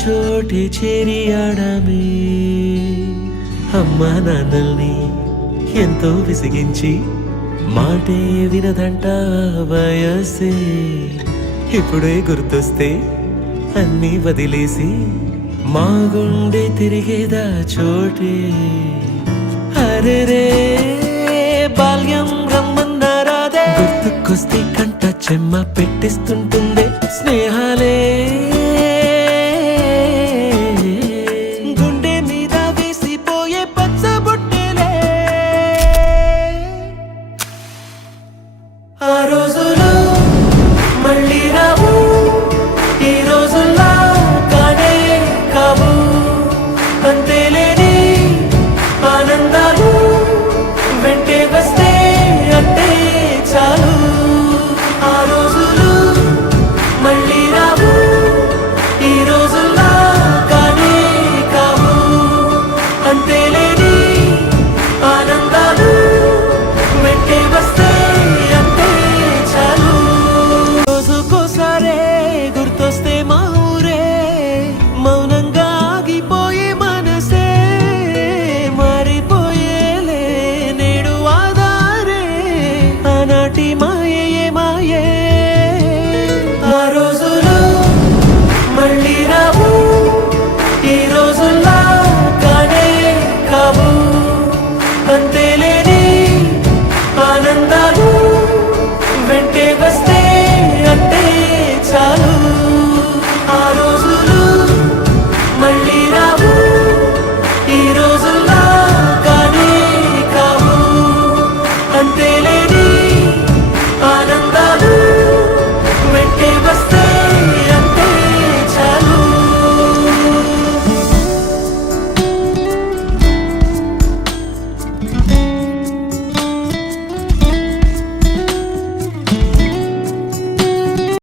చోటే చేరి ఆడామే. అమ్మా నాన్నల్ని ఎంతో విసిగించి మాటే వినదంట వయసే. ఇప్పుడే గుర్తొస్తే అన్నీ వదిలేసి మా గుండె తిరిగేదా చోటే. అరెరే బాల్యం రమ్మన్నారాదే, గుర్తుకొస్తే కంట చెమ్మ పెట్టిస్తుంటుందే స్నేహాలే. గుండె మీద వేసిపోయే పచ్చబొట్టెలే. ఆ రోజులు మళ్ళీ రావు, ఈ రోజుల్లా కానే కావు. అంతేలేని ఆనందాలు వెంటే వస్తే అంటే చాలు. ఆ రోజులు మళ్ళీ రావు, ఈ రోజుల్లా కానే కావు. అంతేలేని ఆనందాలు వెంటే వస్తే అంటే చాలు. రోజుకోసారే గుర్తొస్తే మా ఊరే, మౌనంగా ఆగిపోయే మనసే. మారిపోయేలే నేడు ఆధారే, ఆనాటి మాయే మాయే. ఆ రోజులు మళ్ళీ రావు, ఈ రోజుల్లా కానే కావు. అంతేలేని ఆనందాలు వెంటే వస్తే అంటే చాలు. ఆ రోజులు మళ్ళీ రావు, ఈ రోజుల్లా కానే కావు. అంతే